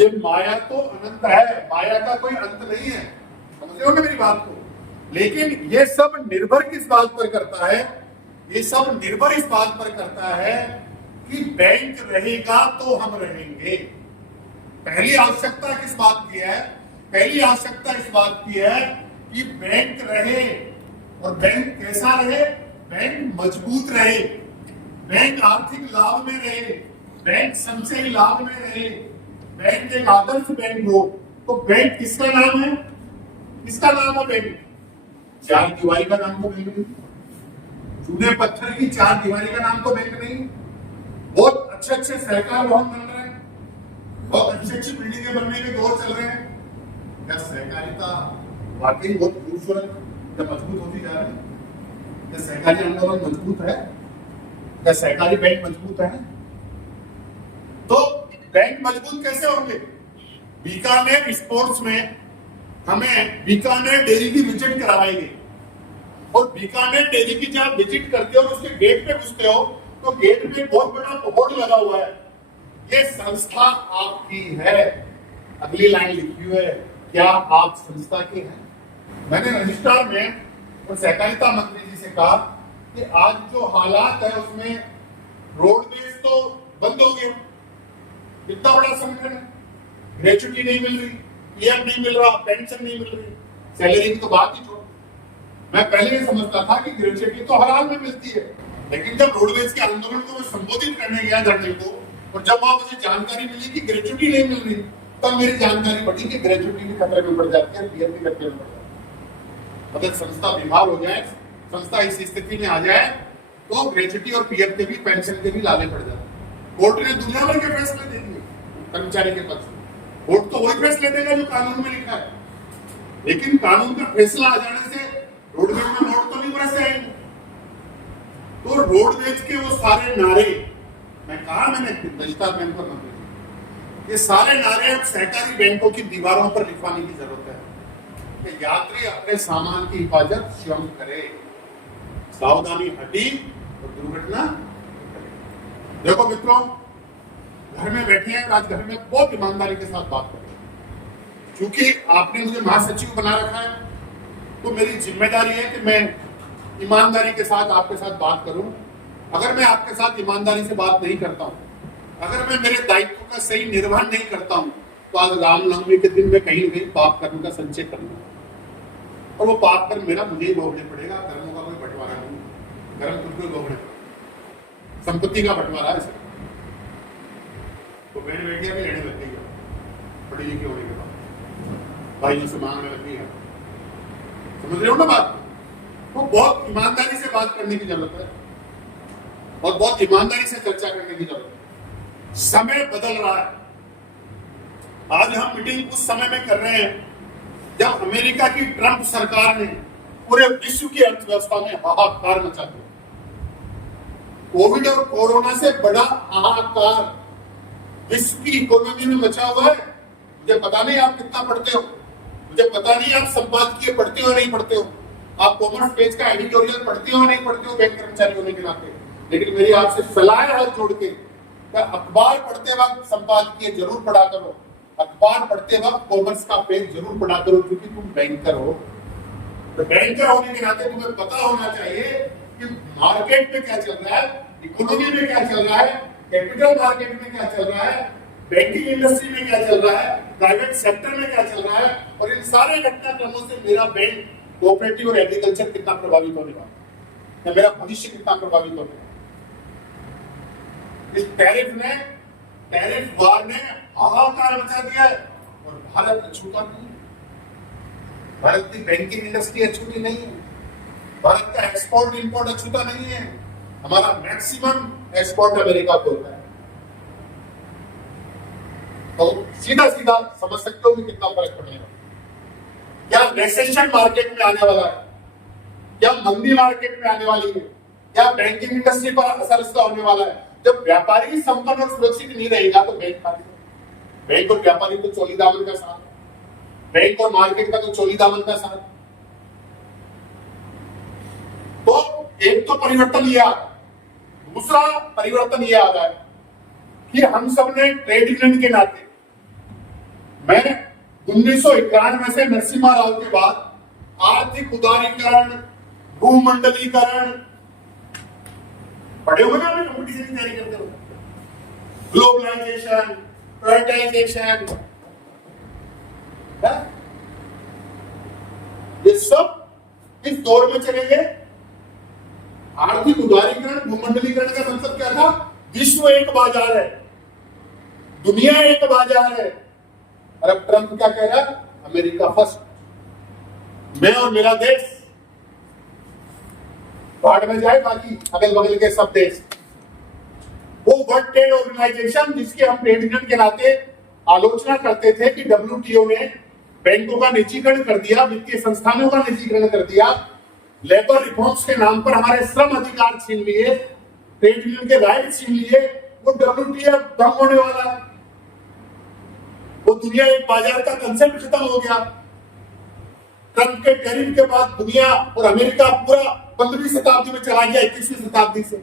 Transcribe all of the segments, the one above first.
ये माया तो अनंत है, माया का कोई अंत नहीं है, समझ रहे हो ना मेरी बात को। लेकिन ये सब निर्भर किस बात पर करता है, ये सब निर्भर इस बात पर करता है कि बैंक रहेगा तो हम रहेंगे। पहली आवश्यकता किस बात की है, पहली आवश्यकता इस बात की है कि बैंक रहे, और बैंक कैसा रहे, बैंक मजबूत रहे, बैंक आर्थिक लाभ में रहे, बैंक संचय लाभ में रहे, बैंक एक आदर्श बैंक हो। तो बैंक किसका नाम है, किसका नाम है बैंक? चार दीवारी का नाम तो बैंक नहीं, चूने पत्थर की चार दीवारी का नाम तो बैंक नहीं। बहुत अच्छे अच्छे सहकार भवन बन रहे हैं, बहुत अच्छी अच्छी बिल्डिंगें बनने के दौर चल रहे हैं। क्या सहकारिता वाकई बहुत खूबसूरत या मजबूत होती जा रही है? क्या सहकारी आंदोलन मजबूत है? क्या सहकारी बैंक मजबूत है? तो बैंक मजबूत कैसे होंगे? बीकानेर स्पोर्ट्स में हमें बीकानेर डेयरी की विजिट करवाई गई, और बीकानेर डेयरी की जब विजिट करते हो और उसके गेट पे घुसते हो तो गेट में बहुत बड़ा बोर्ड लगा हुआ है, ये संस्था आपकी है। अगली लाइन लिखी हुई है, क्या आप संस्था के हैं? मैंने रजिस्ट्रार में और सहकारिता मंत्री जी से कहा कि आज जो हालात है उसमें रोडवेज तो बंद हो गया, इतना बड़ा संगठन है, ग्रेच्युटी नहीं मिल रही, पीएफ नहीं मिल रहा, पेंशन नहीं मिल रही, सैलरी की तो बात ही छोड़। मैं पहले ये समझता था कि ग्रेच्युटी तो हर हाल में मिलती है, लेकिन जब रोडवेज के आंदोलन को मैं संबोधित करने गया धरने को, और जब वहां मुझे जानकारी मिली कि ग्रेच्युटी नहीं मिल रही, तब मेरी जानकारी बढ़ी कि ग्रेच्युटी भी खतरे में पड़ जाती है, पीएफ भी खतरे में पड़ जाती है। अगर संस्था बीमार हो जाए, संस्था इस स्थिति में आ जाए, तो ग्रेच्युटी और पीएफ के भी, पेंशन के भी लाले पड़ जाते हैं। कोर्ट ने दुनिया भर के फैसले दे दिए कर्मचारी के पक्ष में। कोर्ट तो वही फैसले देगा जो कानून में लिखा है, लेकिन कानून का फैसला आ जाने से रोडवेज में नोट तो नहीं बरस जाएंगे। तो रोडवेज के वो सारे नारे, मैं कहा मैंने रजिस्ट्रार बैंक पर मंत्री, ये सारे नारे अब सहकारी बैंकों की दीवारों पर लिखवाने की जरूरत है कि यात्री अपने सामान की हिफाजत स्वयं करे, सावधानी हटी और दुर्घटना। देखो मित्रों, घर में बैठे हैं, आज घर में बहुत ईमानदारी के साथ बात करें, क्योंकि आपने मुझे महासचिव बना रखा है, तो मेरी जिम्मेदारी है कि मैं ईमानदारी के साथ आपके साथ बात करूं। अगर मैं आपके साथ ईमानदारी से बात नहीं करता हूं, अगर मैं मेरे दायित्व का सही निर्वहन नहीं करता हूं, तो आज रामनवमी के दिन मैं कहीं कहीं पाप कर्म का संचय करूंगा, और वो पाप कर्म मेरा मुझे ही भोगने पड़ेगा। कर्मों का कोई बंटवारा नहीं, कर्म खुद को भोगने पड़ेगा, संपत्ति का बंटवारा है। तो बहन बेटियां भी लेने लग गई है, बड़ी लिखी होने के बाद भाइयों से मांगने लग गई है, समझ रहे हो ना बात? वो बहुत ईमानदारी से बात करने की जरूरत है, और बहुत ईमानदारी से चर्चा करने की जरूरत है। समय बदल रहा है। आज हम मीटिंग उस समय में कर रहे हैं जब अमेरिका की ट्रंप सरकार ने पूरे विश्व की अर्थव्यवस्था में हाहाकार मचा दिया। कोविड और कोरोना से बड़ा हाहाकार विश्व की इकोनॉमी में मचा हुआ है। मुझे पता नहीं आप कितना पढ़ते हो, मुझे पता नहीं आप संपादकीय पढ़ते हो नहीं पढ़ते हो, आप कॉमर्स पेज का एडिटोरियल पढ़ते हो नहीं पढ़ते हो बैंक कर्मचारी होने के नाते, लेकिन मेरी आपसे सलाह है हाथ जोड़ के, अखबार पढ़ते वक्त संपादकीय जरूर पढ़ा करो, अखबार पढ़ते वक्त कॉमर्स का पेज जरूर पढ़ा करो, क्योंकि तुम बैंकर हो। तो बैंकर होने के नाते तुम्हें पता होना चाहिए कि मार्केट में क्या चल रहा है, इकोनॉमी में क्या चल रहा है, कैपिटल मार्केट में क्या चल रहा है, बैंकिंग इंडस्ट्री में क्या चल रहा है, प्राइवेट सेक्टर में क्या चल रहा है, और इन सारे घटनाक्रमों से मेरा बैंक, कोऑपरेटिव और एग्रीकल्चर कितना प्रभावित होने वाला है, या मेरा भविष्य कितना प्रभावित होने वाला है। इस टैरिफ वार ने हाहाकार मचा दिया है, और भारत अछूता नहीं है। भारत की बैंकिंग इंडस्ट्री अछूती नहीं है, भारत का एक्सपोर्ट इंपोर्ट अछूता नहीं है, हमारा मैक्सिमम एक्सपोर्ट अमेरिका को होता है। तो सीधा सीधा समझ सकते हो कि कितना फर्क पड़ेगा। क्या रिसेशन मार्केट में आने वाला है, क्या मंदी मार्केट में आने वाली है, क्या बैंकिंग इंडस्ट्री पर असर इसका होने वाला है। जब व्यापारी संपन्न और सुरक्षित नहीं रहेगा तो बैंक और व्यापारी तो चोली दामन का साथ, बैंक और मार्केट का तो चोली दामन का साथ। तो एक तो परिवर्तन ये आ, दूसरा परिवर्तन ये आ रहा है कि हम सब ने ट्रेड यूनियन के नाते मैं 1991 से नरसिम्हा राव के बाद आर्थिक उदारीकरण, भूमंडलीकरण पढ़े हुए ना, हमें कंपटीशन की तैयारी करते हुए, ग्लोबलाइजेशन, प्राइवेटाइजेशन, ये सब इस दौर में चले गए। आर्थिक उदारीकरण, भूमंडलीकरण का मतलब क्या था? विश्व एक बाजार है, दुनिया एक बाजार है। और अब ट्रंप क्या कह रहा है? अमेरिका फर्स्ट, मैं और मेरा देश, भाड़ में जाए बाकी अगल बगल के सब देश। वो वर्ल्ड ट्रेड ऑर्गेनाइजेशन जिसके हम ट्रेड यूनियन के नाते आलोचना करते थे कि WTO ने बैंकों का निजीकरण कर दिया, वित्तीय संस्थानों का निजीकरण कर दिया, लेबर रिफॉर्म्स के नाम पर हमारे श्रम अधिकार छीन लिए, ट्रेड यूनियन के राइट छीन लिए, वो WTO भंग होने वाला है। वो दुनिया एक बाजार का कंसेप्ट खत्म हो गया। ट्रंप के टैरिफ के बाद दुनिया और अमेरिका पूरा 15वीं शताब्दी में चला गया 21वीं शताब्दी से।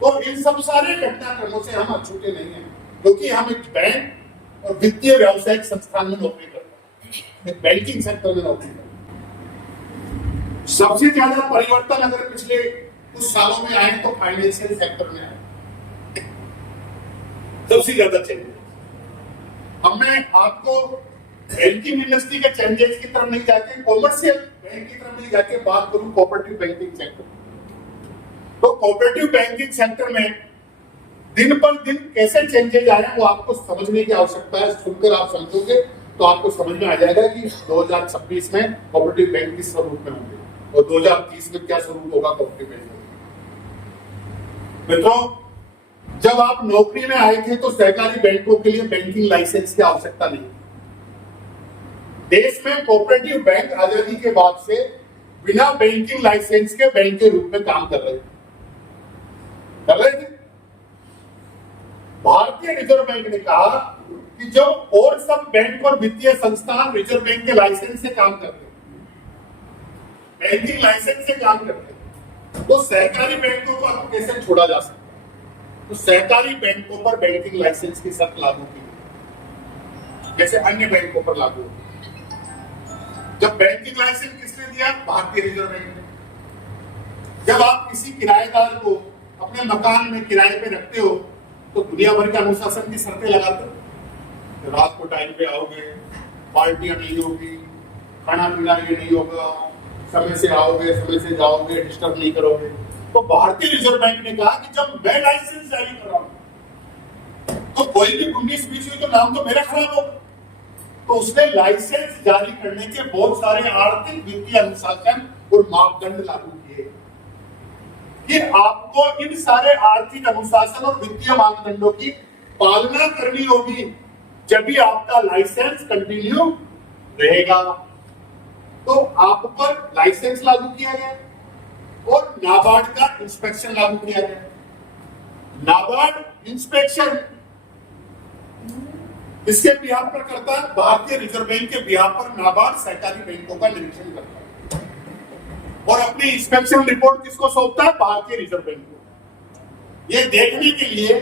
तो इन सब सारे घटनाक्रमों से हम अछूते नहीं हैं, क्योंकि हम एक बैंक और वित्तीय व्यावसायिक संस्थान में नौकरी करते हैं, बैंकिंग सेक्टर में नौकरी करते हैं। सबसे ज्यादा परिवर्तन अगर पिछले कुछ सालों में आए तो फाइनेंशियल सेक्टर में आए, सबसे ज्यादा चेंजेस। अब मैं आपको बैंकिंग इंडस्ट्री के चेंजेस की तरफ नहीं जाके, कॉमर्शियल बैंक की तरफ नहीं जाके बात करूं कोऑपरेटिव बैंकिंग सेक्टर। तो कोऑपरेटिव बैंकिंग सेक्टर में दिन पर दिन कैसे चेंजेस आए हैं वो आपको समझने की आवश्यकता है। सुनकर आप समझोगे तो आपको समझ में आ जाएगा कि 2026 में कोऑपरेटिव बैंक किस स्वरूप में होंगे और 2030 में क्या स्वरूप होगा कोऑपरेटिव बैंक। मित्रों, जब आप नौकरी में आए थे तो सहकारी बैंकों के लिए बैंकिंग लाइसेंस की आवश्यकता नहीं। देश में कोऑपरेटिव बैंक आजादी के बाद से बिना बैंकिंग लाइसेंस के बैंक के रूप में काम कर रहे थे। भारतीय रिजर्व बैंक ने कहा कि जब और सब बैंक और वित्तीय संस्थान रिजर्व बैंक के लाइसेंस से काम करते, बैंकिंग लाइसेंस से काम करते, तो सहकारी बैंकों को अब कैसे छोड़ा जा सकता? तो सहकारी बैंकों पर बैंकिंग लाइसेंस की शर्त लागू की, जैसे अन्य बैंकों पर लागू होती। जब बैंकिंग लाइसेंस किसने दिया? भारतीय रिजर्व बैंक ने। जब आप किसी किराएदार को अपने मकान में किराए पे रखते हो तो दुनिया भर के अनुशासन की शर्तें लगाते हो। रात को टाइम पे आओगे, पार्टियां नहीं होगी, खाना पीना ये नहीं होगा, समय से आओगे, समय से जाओगे, डिस्टर्ब नहीं करोगे। तो भारतीय रिजर्व बैंक ने कहा कि जब मैं लाइसेंस जारी कर रहा हूं तो कोई भी 19-20 हुई तो नाम तो मेरा खराब हो। तो उसने लाइसेंस जारी करने के बहुत सारे आर्थिक वित्तीय अनुशासन और मापदंड लागू किए कि आपको इन सारे आर्थिक अनुशासन और वित्तीय मापदंडों की पालना करनी होगी, जब भी आपका लाइसेंस कंटिन्यू रहेगा। तो आप पर लाइसेंस लागू किया गया और नाबार्ड का इंस्पेक्शन लागू किया गया। नाबार्ड इंस्पेक्शन इसके बिहार पर करता है, भारतीय रिजर्व बैंक के बिहार पर नाबार्ड सहकारी बैंकों का निरीक्षण करता है और अपनी इंस्पेक्शन रिपोर्ट किसको सौंपता है? भारतीय रिजर्व बैंक को। यह देखने के लिए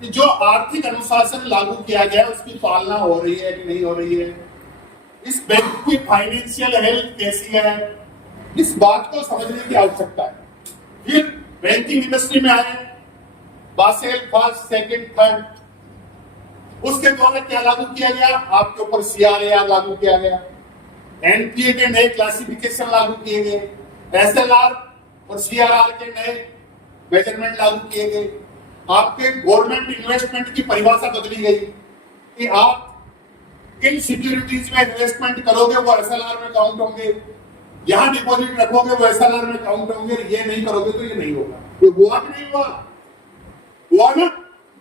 कि जो आर्थिक अनुशासन लागू किया गया उसकी पालना हो रही है कि नहीं हो रही है, इस बैंक की फाइनेंशियल हेल्थ कैसी है, इस बात को समझने की आवश्यकता है। फिर बैंकिंग इंडस्ट्री में आए बासेल फर्स्ट, सेकंड, थर्ड, उसके द्वारा क्या लागू किया गया? आपके ऊपर CRAR लागू किया गया, NPA के नए क्लासिफिकेशन लागू किए गए, SLR और CRR के नए मेजरमेंट लागू किए गए। आपके गवर्नमेंट इन्वेस्टमेंट की परिभाषा बदली गई कि आप किन सिक्योरिटीज में इन्वेस्टमेंट करोगे वो SLR में काउंट होंगे, यहां डिपॉजिट रखोगे वो SLR में काउंट होंगे, ये नहीं करोगे तो ये नहीं होगा। ये हुआ कि नहीं हुआ? हुआ ना?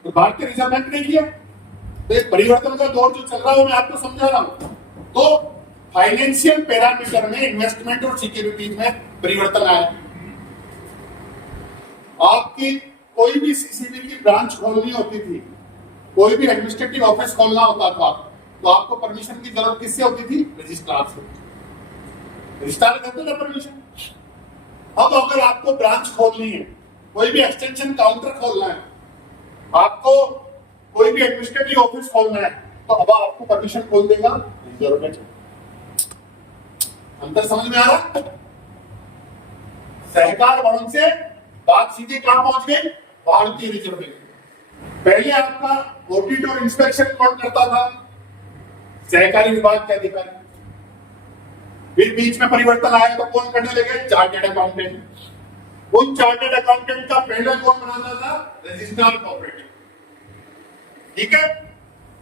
तो भारतीय रिजर्व बैंक ने किया। तो एक परिवर्तन का दौर जो चल रहा है मैं आपको समझा रहा हूं। तो फाइनेंशियल पैरामीटर में इन्वेस्टमेंट और सिक्योरिटीज में परिवर्तन आया। आपकी कोई भी CCB की ब्रांच खोलनी होती थी, कोई भी एडमिनिस्ट्रेटिव ऑफिस खोलना होता था तो आपको परमिशन की जरूरत किससे होती थी? रजिस्ट्रार से। रजिस्ट्रार देते थे परमिशन। अब अगर आपको ब्रांच खोलनी है, कोई भी एक्सटेंशन काउंटर खोलना है, आपको कोई भी एडमिनिस्ट्रेटिव ऑफिस खोलना है, तो अब आपको परमिशन कौन देगा? Reserve bank. अंतर समझ में आ रहा? सहकार भवन से बात सीधे कहां पहुंच गई? भारतीय रिजर्व बैंक। पहले आपका ऑडिट और इंस्पेक्शन कौन करता था? सहकारी विभाग के अधिकारी। फिर बीच में परिवर्तन आया तो कौन करने लगे? Chartered accountant. उन चार्टर्ड अकाउंटेंट का पहले कौन बनाता था? Registrar cooperative. ठीक है,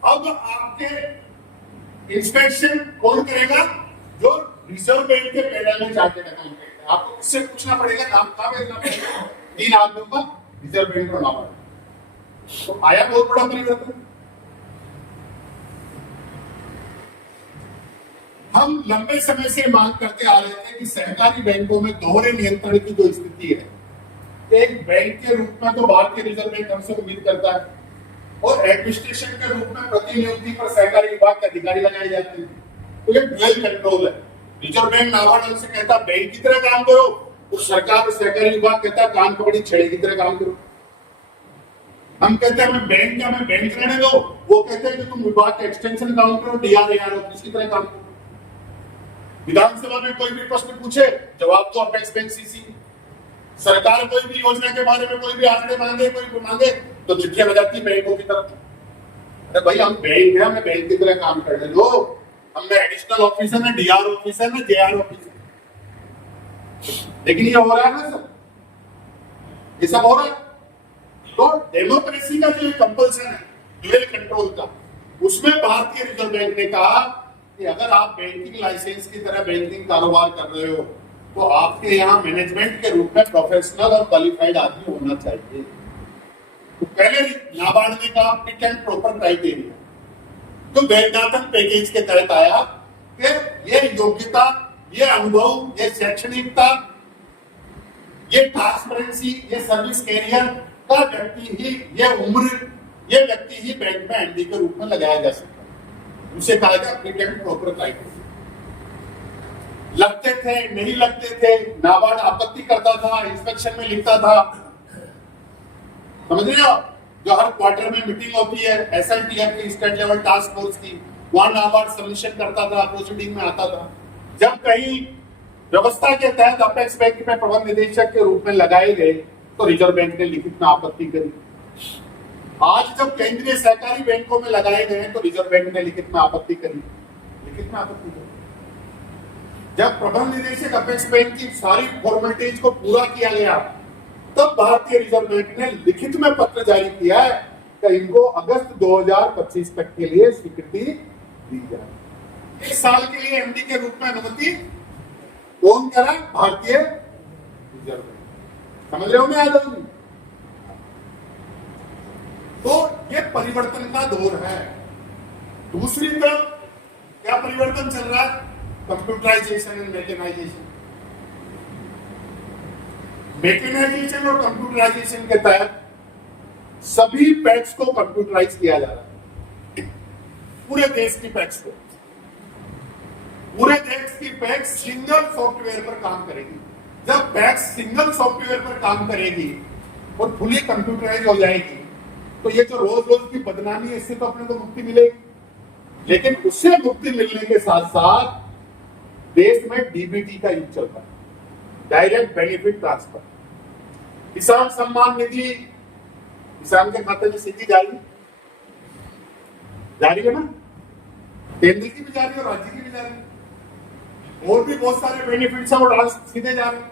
अब आपके इंस्पेक्शन कौन करेगा? जो रिजर्व बैंक के पैनल में चार्टर्ड अकाउंटेंट है। आपको उससे पूछना पड़ेगा, नाम कहां भेजना पड़ेगा? 3 आदमियों का रिजर्व बैंक का नाम। तो आया बहुत बड़ा परिवर्तन। हम लंबे समय से मांग करते आ रहे थे कि सहकारी बैंकों में दोहरे नियंत्रण की जो स्थिति है, एक बैंक के रूप में तो भारतीय रिजर्व बैंक हमसे उम्मीद करता है, और एडमिनिस्ट्रेशन के रूप में प्रतिनियुक्ति पर सहकारी विभाग के अधिकारी लगाए जाते हैं। तो ये ड्यूअल कंट्रोल है। रिजर्व बैंक नाबार्ड से कहता बैंक की तरह काम करो, तो सरकार और सहकारी विभाग कहता है कान पकड़ी छड़े की तरह काम करो। हम कहते हैं हमें बैंक का, हमें बैंक रहने दो, वो कहते हैं कि तुम विभाग के एक्सटेंशन काम करो, डीआर ऑफिस की तरह काम करो। विधानसभा में कोई भी प्रश्न पूछे, जवाब तो अपेक्स बैंक सीसी। सरकार कोई भी योजना के बारे में कोई भी आंकड़े मांगे, कोई मांगे, तो चिट्ठियां बजाती बैंकों की तरफ। अरे भाई हम बैंक है, हमें बैंक की तरह काम करने दो। हमने एडिशनल ऑफिसर है, डीआर ऑफिसर है, जेआर ऑफिसर। लेकिन ये हो रहा है ना सर, ये सब हो रहा है। तो डेमोक्रेसी का जो कंपल्सन है ड्यूअल कंट्रोल का, उसमें भारतीय रिजर्व बैंक ने कहा कि अगर आप बैंकिंग लाइसेंस की तरह बैंकिंग कारोबार कर रहे हो, तो आपके यहाँ मैनेजमेंट के रूप में प्रोफेशनल और क्वालिफाइड आदमी होना चाहिए। तो पहले नाबार्ड ने कहा फिट एंड प्रॉपर क्राइटेरिया, तो वेदांतन पैकेज के तहत आया कि ये योग्यता, ये अनुभव, ये शैक्षणिकता, ये ट्रांसपेरेंसी, ये सर्विस कैरियर का व्यक्ति ही, ये उम्र, ये व्यक्ति ही बैंक में एमडी के रूप में लगाया जा सकता है। उसे कहा गया फिट एंड प्रॉपर क्राइटेरिया। लगते थे, नहीं लगते थे, नाबार्ड आपत्ति करता था, इंस्पेक्शन में लिखता था। समझ रहे हो? जो हर क्वार्टर में मीटिंग होती है एसएलटीएफ की, स्टेट लेवल टास्क फोर्स की, वहां नाबार्ड सबमिशन करता था, प्रोसीडिंग में आता था। जब कहीं व्यवस्था के तहत अपेक्स बैंक में प्रबंध निदेशक के रूप में लगाए गए, तो रिजर्व बैंक ने लिखित में आपत्ति करी। आज जब केंद्रीय सहकारी बैंकों में लगाए गए, तो रिजर्व बैंक ने लिखित में आपत्ति करी। लिखित में आपत्ति करी। जब प्रबंध निदेशक अपेक्स बैंक की सारी फॉर्मेलिटीज को पूरा किया गया, तब भारतीय रिजर्व बैंक ने लिखित में पत्र जारी किया है कि इनको अगस्त 2025 तक के लिए स्वीकृति दी जाए। 1 साल के लिए एमडी के रूप में अनुमति कौन करा? भारतीय रिजर्व बैंक। समझ रहे हो मैं यादव? तो ये परिवर्तन का दौर है। दूसरी तरफ क्या परिवर्तन चल रहा है? Computerisation and mechanisation. मैकेनाइजेशन और कंप्यूटराइजेशन के तहत सभी पैक्स को कंप्यूटराइज किया जा रहा है। पूरे देश की पैक्स को, पूरे देश की पैक्स सिंगल सॉफ्टवेयर पर काम करेगी। जब पैक्स सिंगल सॉफ्टवेयर पर काम करेगी और फुली कंप्यूटराइज हो जाएगी, तो ये जो रोज रोज की बदनामी है, इससे तो अपने को मुक्ति मिलेगी। लेकिन उससे मुक्ति मिलने के साथ साथ देश में डीबीटी का युग चलता है, डायरेक्ट बेनिफिट ट्रांसफर। किसान सम्मान निधि किसान के खाते में सीधी जारी है ना, केंद्र की भी जारी है और राज्य की भी जारी है। और भी बहुत सारे बेनिफिट्स हैं, वो सीधे जा रहे हैं।